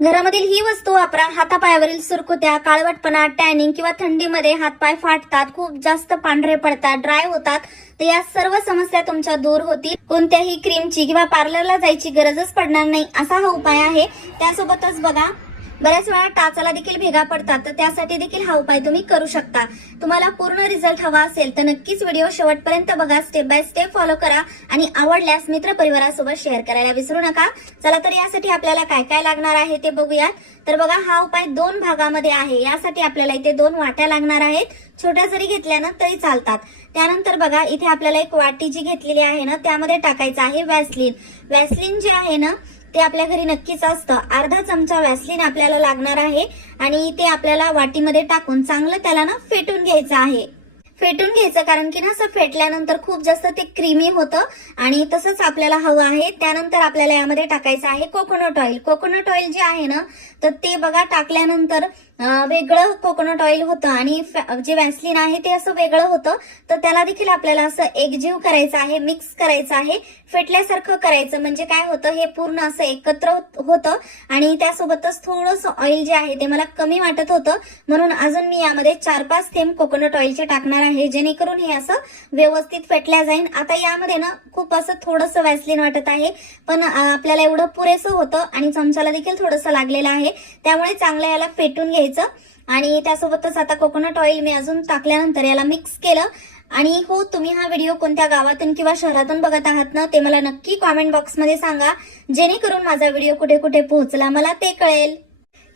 घरामधील ही वस्तू वापरा. हातापायावरील सुरकुत्या काळवटपणा टॅनिंग किंवा थंडीमध्ये हातपाय फाटतात खूप जास्त पांढरे पडतात ड्राय होतात तर या सर्व समस्या तुमच्या दूर होतील. कोणत्याही क्रीमची किंवा पार्लरला जायची गरजच पडणार नाही असा हा उपाय आहे. त्यासोबतच बघा बऱ्याच वेळा टाचाला देखील भेगा पडतात तर त्यासाठी देखील हा उपाय तुम्ही करू शकता. तुम्हाला पूर्ण रिझल्ट हवा असेल तर नक्कीच व्हिडिओ शेवटपर्यंत बघा. स्टेप बाय स्टेप फॉलो करा आणि आवडल्यास मित्र परिवारासोबत शेअर करायला विसरू नका. चला तर यासाठी आपल्याला काय काय लागणार आहे ते बघूयात. तर बघा हा उपाय दोन भागामध्ये आहे. यासाठी आपल्याला इथे दोन वाट्या लागणार आहेत. छोट्या जरी घेतल्या ना तरी चालतात. त्यानंतर बघा इथे आपल्याला एक वाटी जी घेतलेली आहे ना त्यामध्ये टाकायचं आहे वॅसलिन वॅसलिन जे आहे ना ते आपल्या घरी नक्कीच असतं. अर्धा चमचा वॅसलिन आपल्याला लागणार आहे आणि ते आपल्याला वाटीमध्ये टाकून चांगलं त्याला ना फेटून घ्यायचं आहे. फेटून घ्यायचं कारण की ना असं फेटल्यानंतर खूप जास्त ते क्रीमी होतं आणि तसंच आपल्याला हवं आहे. त्यानंतर आपल्याला यामध्ये टाकायचं आहे कोकोनट ऑइल कोकोनट ऑइल जे आहे ना तर ते बघा टाकल्यानंतर वेगळं कोकोनट ऑइल होतं आणि फॅ- जे वॅसलिन आहे ते असं वेगळं होतं. तर त्याला देखील आपल्याला असं एकजीव करायचं आहे मिक्स करायचं आहे फेटल्यासारखं करायचं. म्हणजे काय होतं हे पूर्ण असं एकत्र होतं आणि त्यासोबतच थोडंसं ऑइल जे आहे ते मला कमी वाटत होतं. म्हणून अजून मी यामध्ये चार पाच थेंब कोकोनट ऑइलचे टाकणार आहे जेणेकरून हे असं व्यवस्थित फेटल्या जाईल आता यामध्ये ना खूप असं थोडंसं वॅसलिन वाटत आहे. पण आपल्याला एवढं पुरेसं होतं आणि चमचाला देखील थोडंसं लागलेलं आहे. त्यामुळे चांगलं याला फेटून घ्यायचं आणि त्यासोबतच आता कोकोनट ऑइल मी अजून टाकल्यानंतर याला मिक्स केलं. आणि हो तुम्ही हा व्हिडिओ कोणत्या गावातून किंवा शहरातून बघत आहात ना ते मला नक्की कॉमेंट बॉक्समध्ये सांगा. जेणेकरून माझा व्हिडिओ कुठे कुठे पोहोचला मला ते कळेल.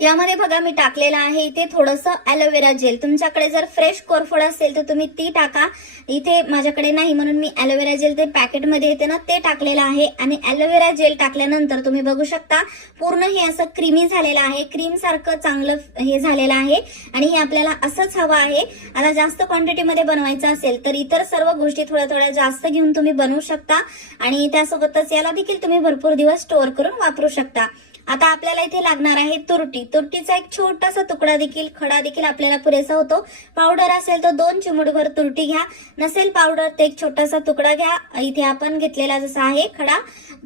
यामध्ये बघा मी टाकलेलं आहे इथे थोडंसं ॲलोवेरा जेल तुमच्याकडे जर फ्रेश कोरफड असेल तर तुम्ही ती टाका. इथे माझ्याकडे नाही म्हणून मी ॲलोवेरा जेल ते पॅकेटमध्ये येते ना ते टाकलेलं आहे. आणि ॲलोवेरा जेल टाकल्यानंतर तुम्ही बघू शकता पूर्ण हे असं क्रीमी झालेलं आहे. क्रीम सारखं चांगलं हे झालेलं आहे. आणि हे आपल्याला असंच हवं आहे. आता जास्त क्वांटिटीमध्ये बनवायचं असेल तर इतर सर्व गोष्टी थोड्या थोड्या जास्त घेऊन तुम्ही बनवू शकता. आणि त्यासोबतच याला देखील तुम्ही भरपूर दिवस स्टोअर करून वापरू शकता. आता आपल्याला इथे लागणार आहे तुरटी. तुरटीचा एक छोटासा तुकडा देखील खडा देखील आपल्याला पुरेसा होतो. पावडर असेल तर दोन चिमुटभर तुरटी घ्या. नसेल पावडर तर एक छोटासा तुकडा घ्या. इथे आपण घेतलेला जसा आहे खडा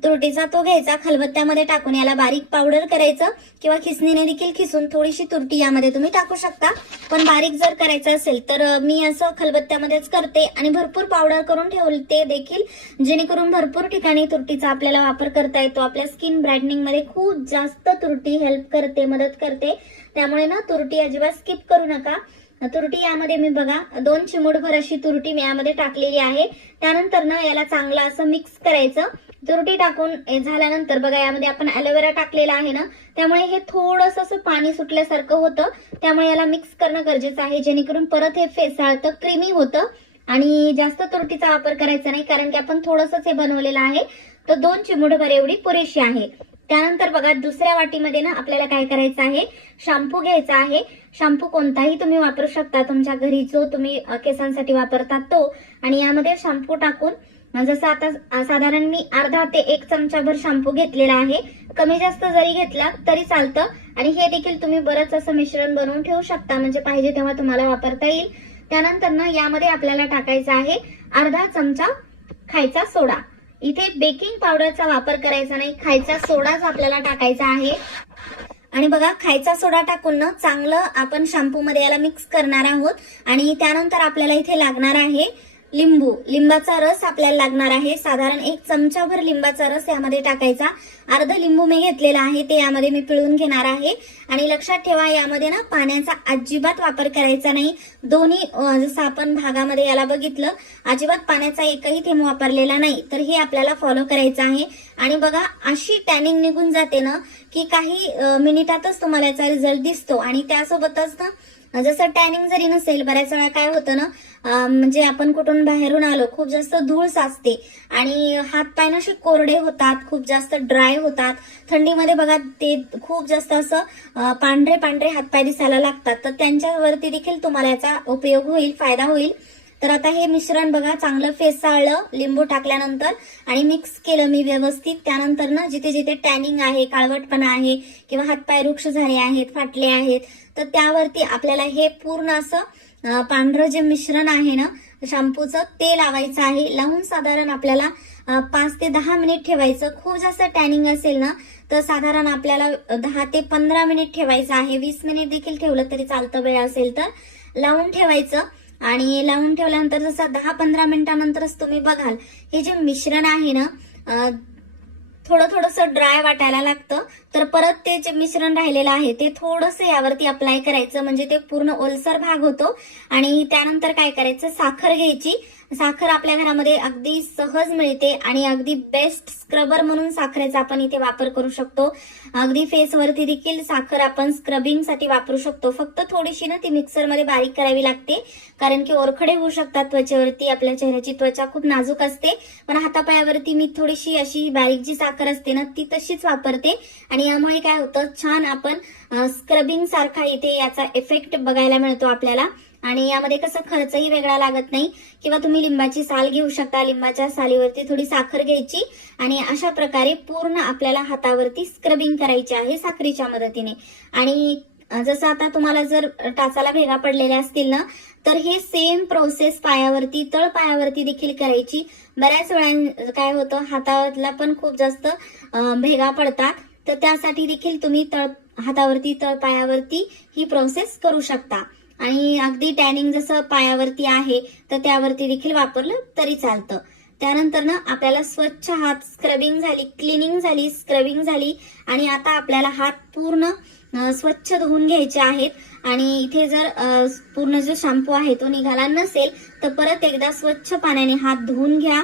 तुरटीचा तो घ्यायचा. खलबत्त्यामध्ये टाकून याला बारीक पावडर करायचं किंवा खिसणीने देखील खिसून थोडीशी तुरटी यामध्ये तुम्ही टाकू शकता. पण बारीक जर करायचं असेल तर मी असं खलबत्त्यामध्येच करते आणि भरपूर पावडर करून ठेवते देखील. जेणेकरून भरपूर ठिकाणी तुरटीचा आपल्याला वापर करता येतो. आपल्या स्किन ब्राईटनिंगमध्ये खूप जास्त तुरटी हेल्प करते मदत करते. त्यामुळे ना तुरटी अजिबात स्किप करू नका. तुरटी यामध्ये मी बघा दोन चिमूटभर अशी तुरटी मी यामध्ये टाकलेली आहे. त्यानंतर ना याला चांगलं असं मिक्स करायचं. तुरटी टाकून झाल्यानंतर बघा यामध्ये आपण ॲलोवेरा टाकलेला आहे ना त्यामुळे हे थोडंसं असं पाणी सुटल्यासारखं होतं. त्यामुळे याला मिक्स करणं गरजेचं आहे जेणेकरून परत हे फेसाळतं क्रीमी होतं. आणि जास्त तुरटीचा वापर करायचा नाही कारण की आपण थोडंसंच हे बनवलेलं आहे. तर दोन चिमुटभर एवढी पुरेशी आहे. त्यानंतर बघा दुसऱ्या वाटीमध्ये ना आपल्याला काय करायचं आहे? शॅम्पू घ्यायचा आहे. शॅम्पू कोणताही तुम्ही वापरू शकता. तुमच्या घरी जो तुम्ही केसांसाठी वापरता तो. आणि यामध्ये शॅम्पू टाकून जसं आता साधारण मी अर्धा ते एक चमचाभर शॅम्पू घेतलेला आहे. कमी जास्त जरी घेतला तरी चालतं. आणि हे देखील तुम्ही बरंच असं मिश्रण बनवून ठेवू शकता. म्हणजे पाहिजे तेव्हा तुम्हाला वापरता येईल. त्यानंतर ना यामध्ये आपल्याला टाकायचं आहे अर्धा चमचा खायचा सोडा. इथे बेकिंग पावडरचा वापर करायचा नाही खायचा सोडाच आपल्याला टाकायचा आहे. आणि बघा खायचा सोडा टाकून ना चांगलं आपण शॅम्पू मध्ये याला मिक्स करणार आहोत. आणि त्यानंतर आपल्याला इथे लागणार आहे लिंबू. लिंबाचा रस आपल्याला लागणार आहे. साधारण एक चमचाभर लिंबाचा रस यामध्ये टाकायचा. अर्ध लिंबू मी घेतलेला आहे ते यामध्ये मी पिळून घेणार आहे. आणि लक्षात ठेवा यामध्ये ना पाण्याचा अजिबात वापर करायचा नाही. दोन्ही जसं आपण भागामध्ये याला बघितलं अजिबात पाण्याचा एकही थेंब वापरलेला नाही. तर हे आपल्याला फॉलो करायचं आहे. आणि बघा अशी टॅनिंग निघून जाते ना की काही मिनिटातच तुम्हाला याचा रिझल्ट दिसतो. आणि त्यासोबतच ना जसं टॅनिंग जरी नसेल बऱ्याच वेळा काय होतं ना म्हणजे आपण कुठून बाहेरून आलो खूप जास्त धूळ साचते. आणि हात पाय ना असे कोरडे होतात खूप जास्त ड्राय होतात. थंडीमध्ये बघा ते खूप जास्त असं पांढरे पांढरे हातपाय दिसायला लागतात. तर त्यांच्यावरती देखील तुम्हाला याचा उपयोग होईल फायदा होईल. तर आता हे मिश्रण बघा चांगलं फेसाळलं लिंबू टाकल्यानंतर आणि मिक्स केलं मी व्यवस्थित. त्यानंतर ना जिथे जिथे टॅनिंग आहे काळवटपणा आहे किंवा हातपाय वृक्ष झाले आहेत फाटले आहेत तर त्यावरती आपल्याला हे पूर्ण असं पांढरं जे मिश्रण आहे ना शॅम्पूचं ते लावायचं आहे. लावून साधारण आपल्याला पाच ते दहा मिनिट ठेवायचं. खूप जास्त टॅनिंग असेल ना तर साधारण आपल्याला दहा ते पंधरा मिनिट ठेवायचं आहे. वीस मिनिट देखील ठेवलं तरी चालतं वेळ असेल तर. लावून ठेवायचं. आणि लावून ठेवल्यानंतर जसं दहा पंधरा मिनिटानंतरच तुम्ही बघाल हे जे मिश्रण आहे ना थोडं थोडंसं ड्राय वाटायला लागतं. तर परत ते जे मिश्रण राहिलेलं आहे ते थोडंसं यावरती अप्लाय करायचं. म्हणजे ते पूर्ण ओलसर भाग होतो. आणि त्यानंतर काय करायचं? साखर घ्यायची. साखर आपल्या घरामध्ये अगदी सहज मिळते आणि अगदी बेस्ट स्क्रबर म्हणून साखरेचा आपण इथे वापर करू शकतो. अगदी फेसवरती देखील साखर आपण स्क्रबिंगसाठी वापरू शकतो. फक्त थोडीशी ना ती मिक्सरमध्ये बारीक करावी लागते. कारण की ओरखडे होऊ शकतात त्वचेवरती. आपल्या चेहऱ्याची त्वचा खूप नाजूक असते. पण हातापायावरती मी थोडीशी अशी बारीक जी साखर असते ना ती तशीच वापरते. आणि यामुळे काय होतं छान आपण स्क्रबिंग सारखा इथे याचा इफेक्ट बघायला मिळतो आपल्याला. आणि यामध्ये कसं खर्चही वेगळा लागत नाही. किंवा तुम्ही लिंबाची साल घेऊ शकता लिंबाच्या सालीवरती थोडी साखर घ्यायची. आणि अशा प्रकारे पूर्ण आपल्याला हातावरती स्क्रबिंग करायची आहे साखरेच्या मदतीने. आणि जसं आता तुम्हाला जर टाचाला भेगा पडलेल्या असतील ना तर हे सेम प्रोसेस पायावरती तळ पायावरती देखील करायची. बऱ्याच वेळा काय होतं हाताला पण खूप जास्त भेगा पडतात. तर त्यासाठी देखील तुम्ही तळ हातावरती तळ पायावरती ही प्रोसेस करू शकता. आणि अगदी टॅनिंग जसं पायावरती आहे तर त्यावरती देखील वापरलं तरी चालतं. त्यानंतर ना आपल्याला स्वच्छ हात स्क्रबिंग झाली क्लिनिंग झाली स्क्रबिंग झाली आणि आता आपल्याला हात पूर्ण स्वच्छ धुवून घ्यायचे आहेत. आणि इथे जर पूर्ण जो शॅम्पू आहे तो निघाला नसेल तर परत एकदा स्वच्छ पाण्याने हात धुवून घ्या.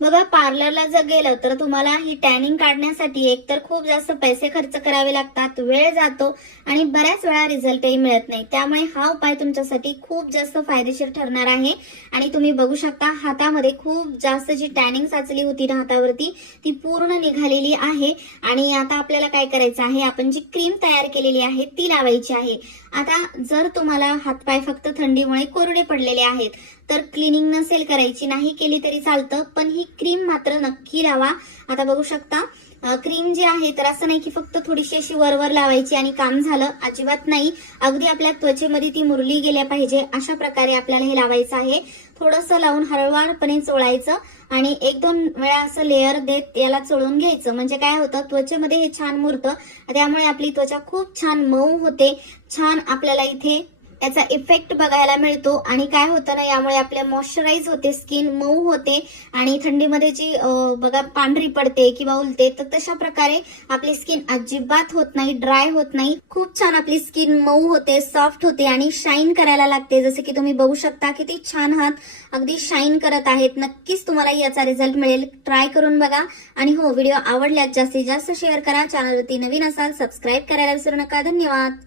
बघा पार्लरला जर गेलं तर तुम्हाला ही टॅनिंग काढण्यासाठी एकतर खूप जास्त पैसे खर्च करावे लागतात वेळ जातो आणि बऱ्याच वेळा रिझल्टही मिळत नाही. त्यामुळे हा उपाय तुमच्यासाठी खूप जास्त फायदेशीर ठरणार आहे. आणि तुम्ही बघू शकता हातामध्ये खूप जास्त जी टॅनिंग साचली होती ना हातावरती ती पूर्ण निघालेली आहे. आणि आता आपल्याला काय करायचं आहे? आपण जी क्रीम तयार केलेली आहे ती लावायची आहे. आता जर तुम्हाला हातपाय फक्त थंडीमुळे कोरडे पडलेले आहेत तर क्लिनिंग नसेल करायची नाही केली तरी चालतं पण ही क्रीम मात्र नक्की लावा. आता बघू शकता क्रीम जी आहे तर असं नाही की फक्त थोडीशी अशी वरवर लावायची आणि काम झालं अजिबात नाही. अगदी आपल्या त्वचेमध्ये ती मुरली गेल्या पाहिजे अशा प्रकारे आपल्याला हे लावायचं आहे. थोडंसं लावून हळूवारपणे चोळायचं आणि एक दोन वेळा असं लेअर देत याला चोळून घ्यायचं. म्हणजे काय होतं त्वचेमध्ये हे छान मुरतं त्यामुळे आपली त्वचा खूप छान मऊ होते छान आपल्याला इथे याचा इफेक्ट बघायला मिळतो. आणि काय होतं ना यामुळे आपल्या मॉइश्चराईज होते स्किन मऊ होते आणि थंडीमध्ये जी बघा पांढरी पडते किंवा उलते तर तशा प्रकारे आपली स्किन अजिबात होत नाही ड्राय होत नाही. खूप छान आपली स्किन मऊ होते सॉफ्ट होते आणि शाईन करायला लागते. जसं की तुम्ही बघू शकता किती छान हात अगदी शाईन करत आहेत. नक्कीच तुम्हाला याचा रिझल्ट मिळेल. ट्राय करून बघा. आणि हो व्हिडिओ आवडल्यास जास्तीत जास्त शेअर करा. चॅनलवरती नवीन असाल सबस्क्राईब करायला विसरू नका. धन्यवाद.